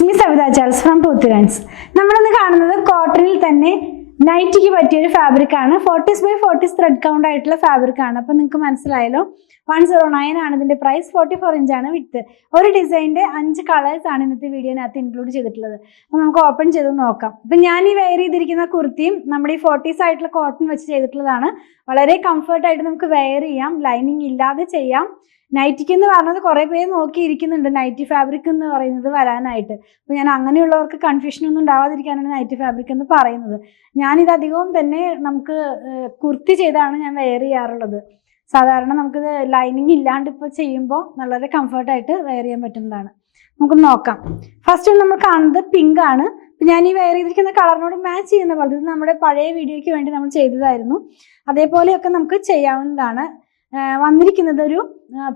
It's me Savitha Charles from പൂത്തുരാൻസ്. നമ്മളിന്ന് കാണുന്നത് കോട്ടണിൽ തന്നെ നൈറ്റിക്ക് പറ്റിയൊരു ഫാബ്രിക് ആണ്. 40s by 40s thread count ആയിട്ടുള്ള ഫാബ്രിക് ആണ്. അപ്പോൾ നിങ്ങൾക്ക് മനസ്സിലായല്ലോ, 109 ആണ് ഇതിന്റെ പ്രൈസ്. 44 ഇഞ്ചാണ് വിഡ്ത്ത്. ഒരു ഡിസൈനിന്റെ 5 കളേഴ്സ് ആണ് ഇന്നത്തെ വീഡിയോനകത്ത് ഇൻക്ലൂഡ് ചെയ്തിട്ടുള്ളത്. അപ്പോൾ നമുക്ക് ഓപ്പൺ ചെയ്ത് നോക്കാം. അപ്പം ഞാൻ ഈ വെയർ ചെയ്തിരിക്കുന്ന കുർത്തിയും നമ്മുടെ ഈ 40s ആയിട്ടുള്ള കോട്ടൺ വെച്ച് ചെയ്തിട്ടുള്ളതാണ്. വളരെ കംഫർട്ടായിട്ട് നമുക്ക് വെയർ ചെയ്യാം, ലൈനിങ് ഇല്ലാതെ ചെയ്യാം. നൈറ്റിക്ക് എന്ന് പറഞ്ഞത് കുറേ പേര് നോക്കിയിരിക്കുന്നുണ്ട് നൈറ്റി ഫാബ്രിക് എന്ന് പറയുന്നത് വരാനായിട്ട്. അപ്പോൾ ഞാൻ അങ്ങനെയുള്ളവർക്ക് കൺഫ്യൂഷൻ ഒന്നും ഉണ്ടാവാതിരിക്കാനാണ് നൈറ്റി ഫാബ്രിക് എന്ന് പറയുന്നത്. ഞാനിത് അധികവും തന്നെ നമുക്ക് കുർത്തി ചെയ്താണ് ഞാൻ വെയർ ചെയ്യാറുള്ളത്. സാധാരണ നമുക്കിത് ലൈനിങ് ഇല്ലാണ്ട് ഇപ്പോൾ ചെയ്യുമ്പോൾ വളരെ കംഫർട്ടായിട്ട് വെയർ ചെയ്യാൻ പറ്റുന്നതാണ്. നമുക്ക് നോക്കാം. ഫസ്റ്റ് നമ്മൾ കാണുന്നത് പിങ്ക് ആണ്. ഞാൻ ഈ വെയർ ചെയ്തിരിക്കുന്ന കളറിനോട് മാച്ച് ചെയ്യുന്ന പോലെ, ഇത് നമ്മുടെ പഴയ വീഡിയോയ്ക്ക് വേണ്ടി നമ്മൾ ചെയ്തതായിരുന്നു. അതേപോലെയൊക്കെ നമുക്ക് ചെയ്യാവുന്നതാണ്. വന്നിരിക്കുന്നത് ഒരു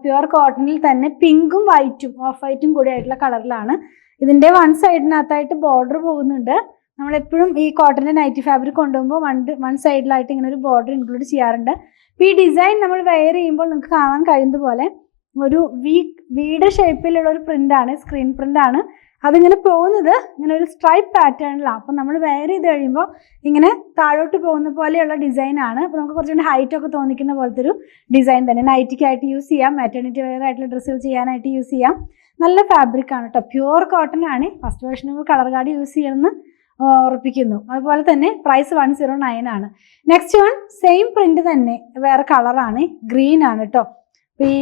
പ്യുവർ കോട്ടണിൽ തന്നെ പിങ്കും വൈറ്റും ഓഫ് വൈറ്റും കൂടി ആയിട്ടുള്ള കളറിലാണ്. ഇതിൻ്റെ വൺ സൈഡിനകത്തായിട്ട് ബോർഡർ പോകുന്നുണ്ട്. നമ്മളെപ്പോഴും ഈ കോട്ടൻ്റെ നൈറ്റി ഫാബ്രിക് കൊണ്ടുപോകുമ്പോൾ വൺ സൈഡിലായിട്ട് ഇങ്ങനെ ഒരു ബോർഡർ ഇൻക്ലൂഡ് ചെയ്യാറുണ്ട്. അപ്പോൾ ഈ ഡിസൈൻ നമ്മൾ വെയർ ചെയ്യുമ്പോൾ നിങ്ങൾക്ക് കാണാൻ കഴിയുന്നത് പോലെ ഒരു വീട് ഷേപ്പിലുള്ള ഒരു പ്രിൻ്റാണ്, സ്ക്രീൻ പ്രിൻ്റാണ്. അതിങ്ങനെ പോകുന്നത് ഇങ്ങനെ ഒരു സ്ട്രൈപ്പ് പാറ്റേണിലാണ്. അപ്പം നമ്മൾ വെയർ ചെയ്ത് കഴിയുമ്പോൾ ഇങ്ങനെ താഴോട്ട് പോകുന്ന പോലെയുള്ള ഡിസൈനാണ്. അപ്പോൾ നമുക്ക് കുറച്ചുകൂടി ഹൈറ്റ് ഒക്കെ തോന്നിക്കുന്ന പോലത്തെ ഒരു ഡിസൈൻ തന്നെ. നൈറ്റിക്കായിട്ട് യൂസ് ചെയ്യാം, മാറ്റേണിറ്റി വെയർ ആയിട്ടുള്ള ഡ്രസ്സുകൾ ചെയ്യാനായിട്ട് യൂസ് ചെയ്യാം. നല്ല ഫാബ്രിക് ആണ് കേട്ടോ, പ്യുവർ കോട്ടൺ ആണ്. ഫസ്റ്റ് വേർഷൻ നമ്മൾ കളർ കാർഡ് യൂസ് ചെയ്യണമെന്ന് ഉറപ്പിക്കുന്നു. അതുപോലെ തന്നെ പ്രൈസ് 109 ആണ്. നെക്സ്റ്റ് വൺ സെയിം പ്രിന്റ് തന്നെ, വേറെ കളറാണ്, ഗ്രീൻ ആണ് കേട്ടോ. അപ്പോൾ ഈ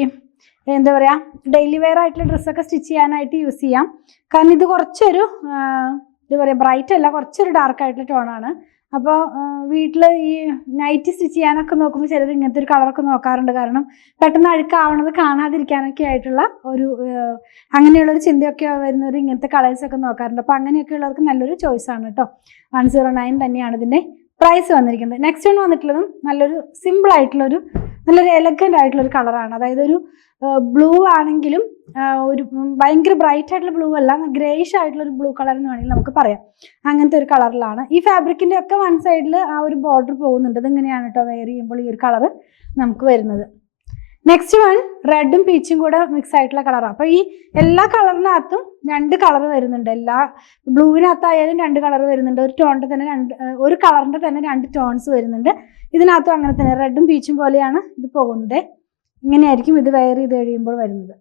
എന്താ പറയുക, ഡെയിലി വെയർ ആയിട്ടുള്ള ഡ്രസ്സൊക്കെ സ്റ്റിച്ച് ചെയ്യാനായിട്ട് യൂസ് ചെയ്യാം. കാരണം ഇത് കുറച്ചൊരു എന്താ പറയുക, ബ്രൈറ്റ് അല്ല, കുറച്ചൊരു ഡാർക്ക് ആയിട്ടുള്ള ടോണാണ്. അപ്പോൾ വീട്ടിൽ ഈ നൈറ്റ് സ്റ്റിച്ച് ചെയ്യാനൊക്കെ നോക്കുമ്പോൾ ചിലർ ഇങ്ങനത്തെ ഒരു കളറൊക്കെ നോക്കാറുണ്ട്. കാരണം പെട്ടെന്ന് അഴുക്കാവണത് കാണാതിരിക്കാനൊക്കെ ആയിട്ടുള്ള ഒരു അങ്ങനെയുള്ളൊരു ചിന്തയൊക്കെ വരുന്നവർ ഇങ്ങനത്തെ കളേഴ്സൊക്കെ നോക്കാറുണ്ട്. അപ്പോൾ അങ്ങനെയൊക്കെ ഉള്ളവർക്ക് നല്ലൊരു ചോയ്സാണ് കേട്ടോ. 109 തന്നെയാണ് ഇതിൻ്റെ പ്രൈസ് വന്നിരിക്കുന്നത്. നെക്സ്റ്റ് വൺ വന്നിട്ടുള്ളതും നല്ലൊരു സിമ്പിൾ ആയിട്ടുള്ളൊരു നല്ലൊരു എലഗൻ്റ് ആയിട്ടുള്ളൊരു കളറാണ്. അതായത് ഒരു ബ്ലൂ ആണെങ്കിലും ഒരു ഭയങ്കര ബ്രൈറ്റ് ആയിട്ടുള്ള ബ്ലൂ അല്ല, ഗ്രേയിഷ് ആയിട്ടുള്ള ഒരു ബ്ലൂ കളർ എന്ന് വേണമെങ്കിൽ നമുക്ക് പറയാം. അങ്ങനത്തെ ഒരു കളറിലാണ്. ഈ ഫാബ്രിക്കിൻ്റെ ഒക്കെ വൺ സൈഡിൽ ആ ഒരു ബോർഡർ പോകുന്നുണ്ട്. ഇതിങ്ങനെയാണ് കേട്ടോ വെയർ ചെയ്യുമ്പോൾ ഈ ഒരു കളർ നമുക്ക് വരുന്നത്. നെക്സ്റ്റ് വൺ റെഡും പീച്ചും കൂടെ മിക്സ് ആയിട്ടുള്ള കളറാണ്. അപ്പോൾ ഈ എല്ലാ കളറിനകത്തും 2 കളർ വരുന്നുണ്ട്. എല്ലാ ബ്ലൂവിനകത്തായാലും 2 കളർ വരുന്നുണ്ട്. ഒരു ടോണിൻ്റെ തന്നെ ഒരു കളറിൻ്റെ തന്നെ 2 ടോൺസ് വരുന്നുണ്ട്. ഇതിനകത്തും അങ്ങനെ തന്നെ റെഡും പീച്ചും പോലെയാണ് ഇത് പോകുന്നത്. ഇങ്ങനെയായിരിക്കും ഇത് വെയർ ചെയ്ത് കഴിയുമ്പോൾ വരുന്നത്.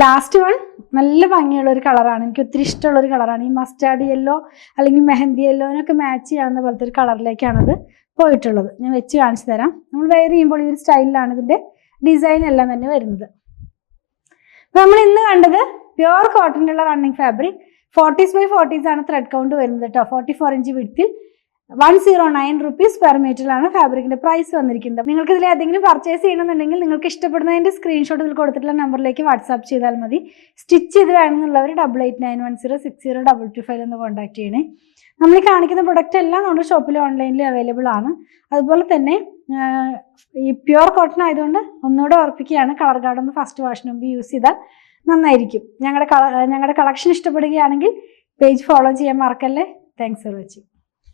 ലാസ്റ്റ് വൺ നല്ല ഭംഗിയുള്ളൊരു കളറാണ്, എനിക്ക് ഒത്തിരി ഇഷ്ടമുള്ളൊരു കളറാണ്. ഈ മസ്റ്റാർഡ് യെല്ലോ അല്ലെങ്കിൽ മെഹന്തി യെല്ലോനൊക്കെ മാച്ച് ചെയ്യാവുന്ന പോലത്തെ ഒരു കളറിലേക്കാണത് പോയിട്ടുള്ളത്. ഞാൻ വെച്ച് കാണിച്ചു തരാം. നമ്മൾ വെയർ ചെയ്യുമ്പോൾ ഈ ഒരു സ്റ്റൈലിലാണ് ഇതിൻ്റെ ഡിസൈൻ എല്ലാം തന്നെ വരുന്നത്. അപ്പോൾ നമ്മൾ ഇന്ന് കണ്ടത് പ്യുവർ കോട്ടണിലുള്ള running fabric. 40s by 40s ആണ് ത്രെഡ് കൗണ്ട് വരുന്നത് കേട്ടോ. 44 ഇഞ്ച് വിഡ്ത്തിൽ 109 rupees പെർ മീറ്ററിലാണ് ഫാബ്രിക്കിൻ്റെ പ്രൈസ് വന്നിരിക്കുന്നത്. നിങ്ങൾക്ക് ഇതിൽ ഏതെങ്കിലും പർച്ചേസ് ചെയ്യണമെന്നുണ്ടെങ്കിൽ നിങ്ങൾക്ക് ഇഷ്ടപ്പെടുന്നതിൻ്റെ സ്ക്രീൻഷോട്ട് ഇതിൽ കൊടുത്തിട്ടുള്ള നമ്പറിലേക്ക് വാട്സാപ്പ് ചെയ്താൽ മതി. സ്റ്റിച്ച് ചെയ്ത് വേണമെന്നുള്ളവർ 8891060225 എന്ന് കോൺടാക്ട് ചെയ്യണേ. നമ്മൾ കാണിക്കുന്ന പ്രൊഡക്റ്റ് എല്ലാം നമ്മുടെ ഷോപ്പിൽ ഓൺലൈനിൽ അവൈലബിൾ ആണ്. അതുപോലെ തന്നെ ഈ പ്യുവർ കോട്ടൺ ആയതുകൊണ്ട് ഒന്നുകൂടെ ഉറപ്പിക്കുകയാണ്, കളർ കാർഡ് ഒന്ന് ഫസ്റ്റ് വാഷിന് മുമ്പ് യൂസ് ചെയ്താൽ നന്നായിരിക്കും. ഞങ്ങളുടെ കളക്ഷൻ ഇഷ്ടപ്പെടുകയാണെങ്കിൽ പേജ് ഫോളോ ചെയ്യാൻ മറക്കല്ലേ. Thanks for watching.